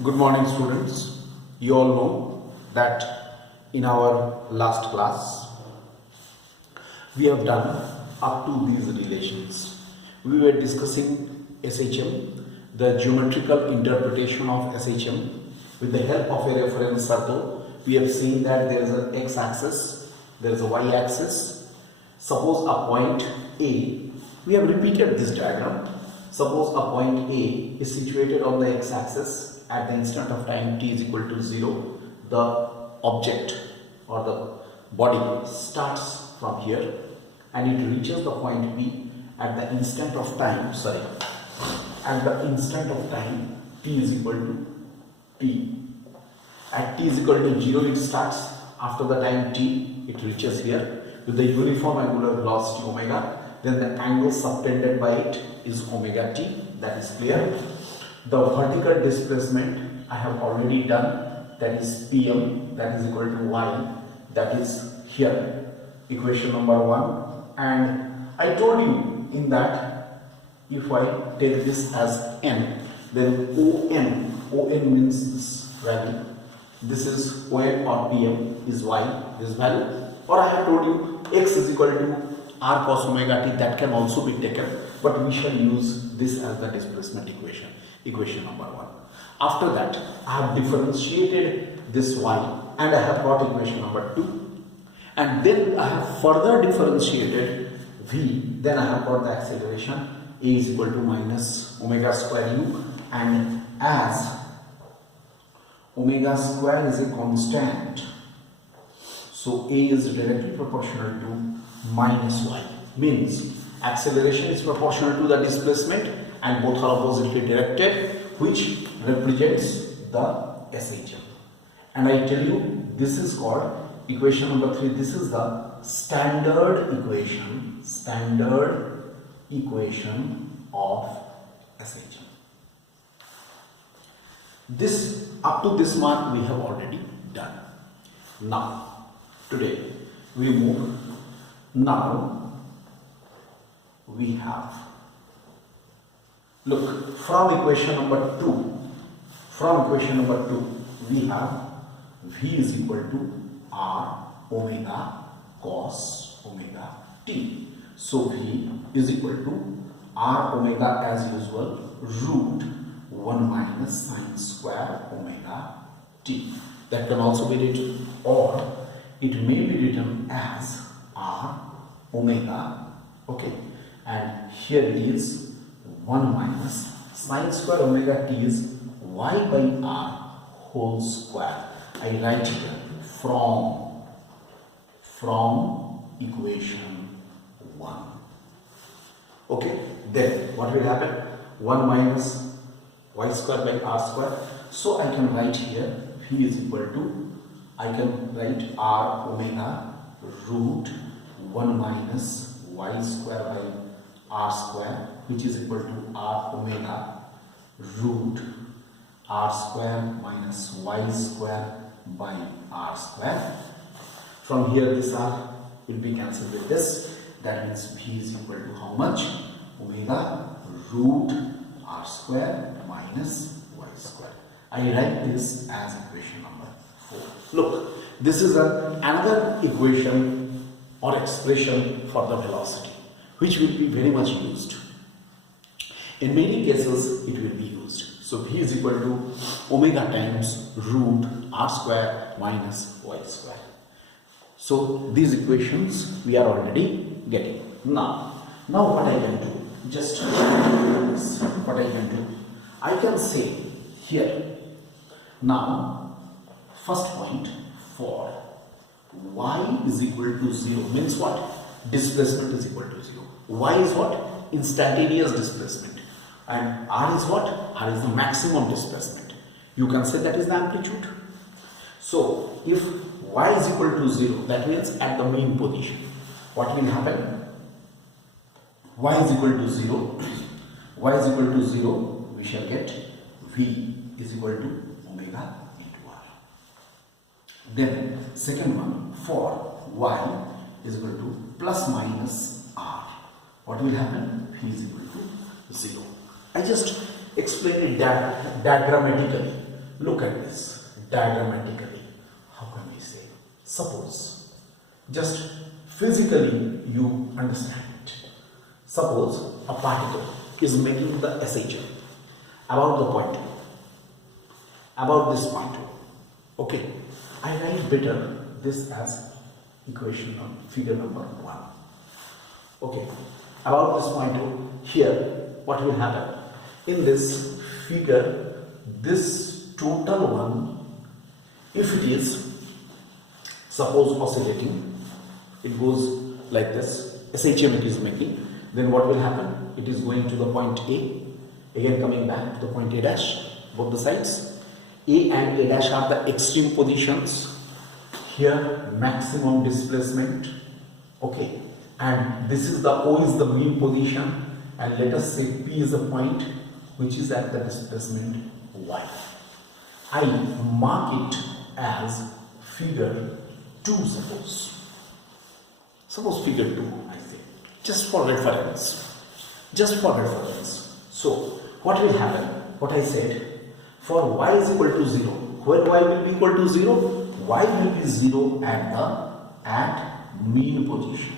Good morning, students. You all know that in our last class we have done up to these relations. We were discussing SHM, the geometrical interpretation of SHM. With the help of a reference circle, we have seen that there is an x-axis, there is a y-axis. Suppose a point A, we have repeated this diagram. Suppose a point A is situated on the x-axis. At the instant of time t is equal to 0, the object or the body starts from here and it reaches the point B at the instant of time, at the instant of time t is equal to t. At t is equal to 0 it starts, after the time t it reaches here with the uniform angular velocity omega, then the angle subtended by it is omega t, that is clear. The vertical displacement I have already done, that is Pm, that is equal to y, that is here, equation number 1. And I told you in that if I take this as n, then On means this value, this is On or Pm is y, this value, or I have told you x is equal to r cos omega t, that can also be taken, but we shall use this as the displacement equation. Equation number 1. After that, I have differentiated this y and I have got equation number 2. And then I have further differentiated v. Then I have got the acceleration a is equal to minus omega square u, and as omega square is a constant, so a is directly proportional to minus y. Means acceleration is proportional to the displacement and both are oppositely directed, which represents the SHM. And I tell you, this is called equation number 3. This is the standard equation of SHM. This, up to this mark, we have already done. Now, today we move. Now we have, look, from equation number 2, we have v is equal to r omega cos omega t. So v is equal to r omega as usual root 1 minus sine square omega t. That can also be written, or it may be written as r omega, okay, and here is 1 minus sine square omega t is y by r whole square. I write here from equation 1. Okay, then what will happen? 1 minus y square by r square. So I can write here v is equal to, I can write r omega root 1 minus y square by r square, which is equal to r omega root r square minus y square by r square. From here this r will be cancelled with this. That means v is equal to how much? Omega root r square minus y square. I write this as equation number 4. Look, this is another equation or expression for the velocity, which will be very much used. In many cases, it will be used. So v is equal to omega times root r square minus y square. So these equations we are already getting. Now what I can do? Just what I can do? I can say here. Now, first point, for y is equal to 0 means what? Displacement is equal to 0. Y is what? Instantaneous displacement. And r is what? R is the maximum displacement. You can say that is the amplitude. So if y is equal to 0, that means at the mean position, what will happen? Y is equal to 0. Y is equal to 0, we shall get v is equal to omega into r. Then second one, for y is equal to plus minus r, what will happen? V is equal to 0. I just explain it diagrammatically look at this diagrammatically. How can we say? Suppose, just physically you understand it. Suppose a particle is making the SHM about the point 2, about this point 2. Okay, I write better this as equation of figure number 1. Okay, about this point 2, here what will happen? In this figure, this total one, if it is suppose oscillating, it goes like this, SHM it is making, then what will happen? It is going to the point A, again coming back to the point A dash, both the sides. A and A dash are the extreme positions. Here maximum displacement, okay, and this is the O is the mean position, and let us say P is a point which is at the displacement Y. I mark it as figure 2 suppose figure 2 I say, just for reference. So what will happen? What I said, for y is equal to 0, when y will be equal to 0, y will be 0 at mean position.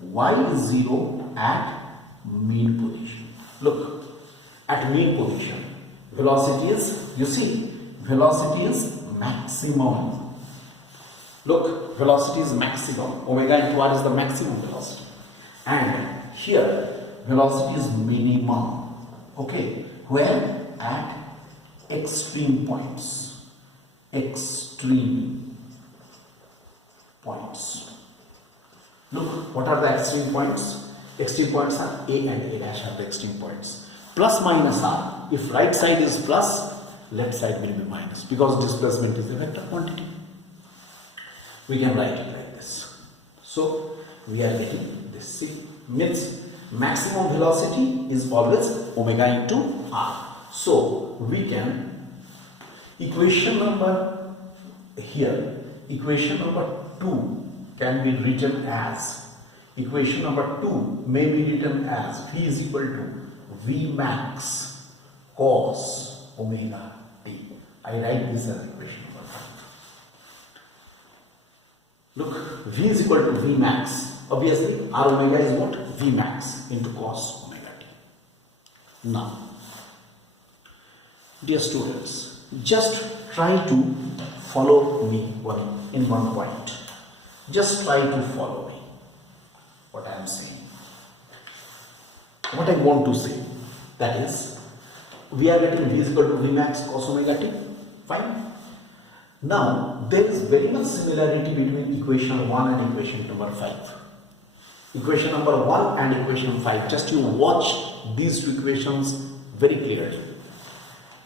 Y is 0 at mean position. Look, at mean position, velocity is, you see, velocity is maximum. Look, velocity is maximum. Omega into r is the maximum velocity. And here, velocity is minimum. Okay, where? At extreme points. Extreme points. Look, what are the extreme points? Extreme points are A and A dash are the extreme points. Plus minus r. If right side is plus, left side will be minus, because displacement is a vector quantity. We can write it like this. So we are getting this. See, means maximum velocity is always omega into r. So we can, equation number here, equation number 2 can be written as, equation number 2 may be written as V is equal to V max cos omega t. I write this as equation number 5. Look, V is equal to V max. Obviously, R omega is what? V max into cos omega t. Now, dear students, just try to follow me in one point. Just try to follow me. What I am saying. What I want to say, that is, we are getting V is equal to V max cos omega t. Fine. Now, there is very much similarity between equation 1 and equation number 5. Equation number 1 and equation 5, just you watch these two equations very clearly.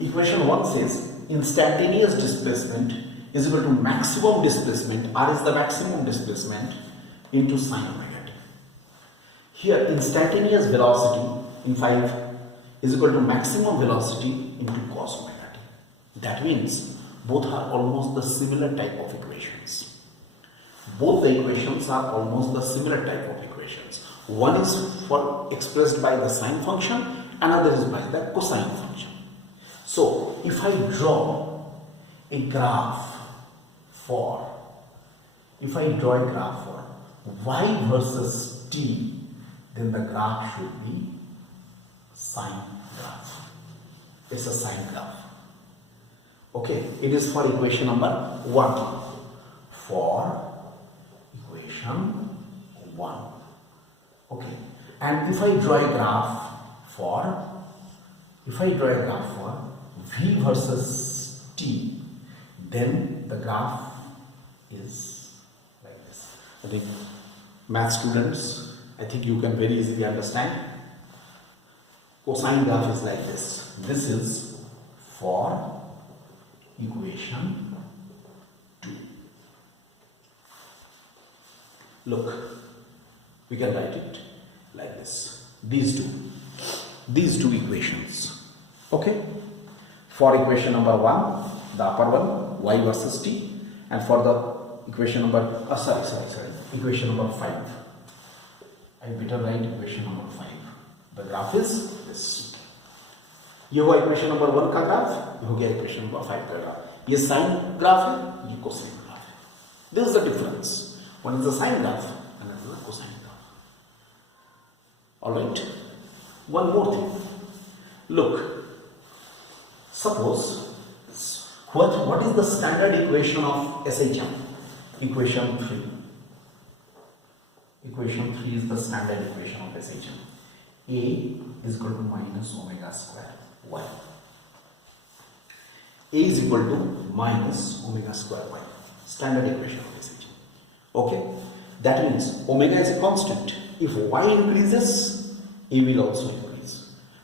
Equation 1 says instantaneous displacement is equal to maximum displacement, r is the maximum displacement, into sine omega t. Here instantaneous velocity in 5 is equal to maximum velocity into cos omega t. That means both are almost the similar type of equations. Both the equations are almost the similar type of equations. One is for expressed by the sine function, another is by the cosine function. So if I draw a graph for y versus t, then the graph should be sine graph. It's a sine graph. Okay, it is for equation number 1. For equation 1. Okay, and if I draw a graph for v versus t, then the graph is like this. I think math students, I think you can very easily understand. Cosine graph is like this. This is for equation 2. Look, we can write it like this. These two equations. Okay? For equation number 1, the upper one, y versus t, and for the equation number, equation number 5. I better write equation number 5. The graph is this. ये हुआ equation number 1 का graph, ये हो गया equation number 5 का graph. ये sign graph है, ये कोसाइन ग्राफ है। This is the difference, one is the sine graph and another the cosine graph. Alright, one more thing, look, suppose what is the standard equation of SHM? Equation 3. Equation 3 is the standard equation of SHM. A is equal to minus omega square y. A is equal to minus omega square y. Standard equation of SHM. Okay? That means omega is a constant. If y increases, A will also increase.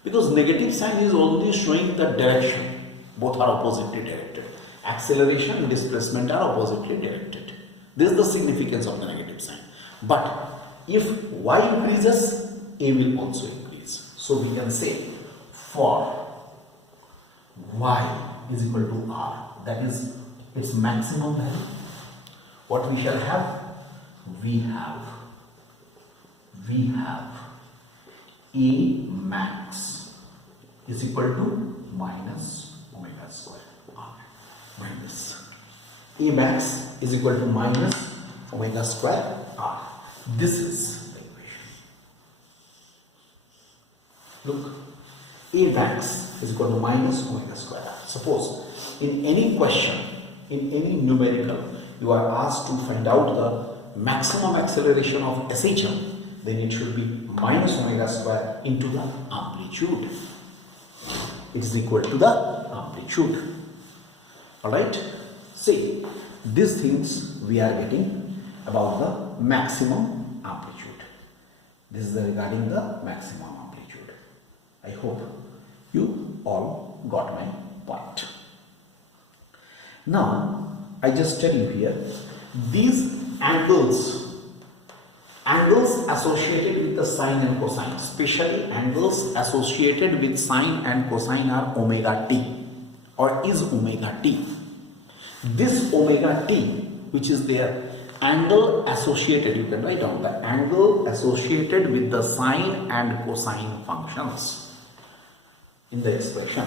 Because negative sign is only showing the direction. Both are oppositely directed. Acceleration and displacement are oppositely directed. This is the significance of the negative sign. But if y increases, A will also increase. So we can say for y is equal to r, that is its maximum value, what we shall have? We have A max is equal to minus omega square r. Minus A max is equal to minus omega square r. This is the equation. Look, A max is equal to minus omega square r. Suppose in any question, in any numerical, you are asked to find out the maximum acceleration of SHM, then it should be minus omega square into the amplitude. It is equal to the amplitude. Alright? See, these things we are getting about the maximum amplitude. This is regarding the maximum amplitude. I hope you all got my point. Now, I just tell you here, these angles associated with the sine and cosine, especially angles associated with sine and cosine are omega t or is omega t. This omega t, which is their angle associated, you can write down the angle associated with the sine and cosine functions in the expression.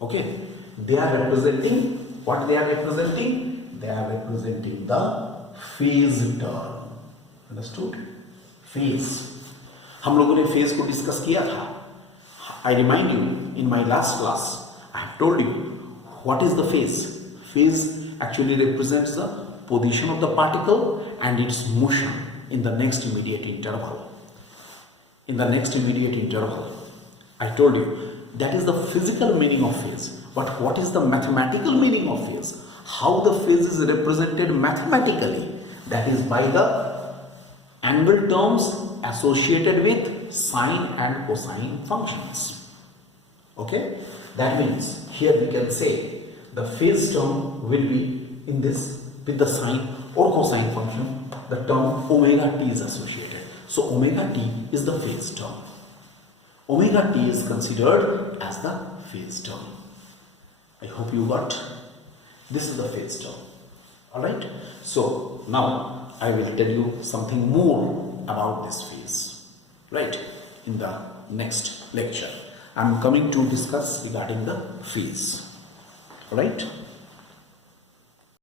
Okay, they are representing what they are representing? They are representing the phase term. Understood? Phase, हम लोगों ने phase को discuss किया था. I remind you in my last class I have told you what is the phase. Phase actually represents the position of the particle and its motion in the next immediate interval. In the next immediate interval, I told you that is the physical meaning of phase. But what is the mathematical meaning of phase? How the phase is represented mathematically? That is by the angle terms associated with sine and cosine functions. Okay, that means here we can say the phase term will be in this with the sine or cosine function. The term omega t is associated. So omega t is the phase term. Omega t is considered as the phase term. I hope you got. This is the phase term. Alright. So now I will tell you something more about this phase. Right. In the next lecture I am coming to discuss regarding the phase. Alright.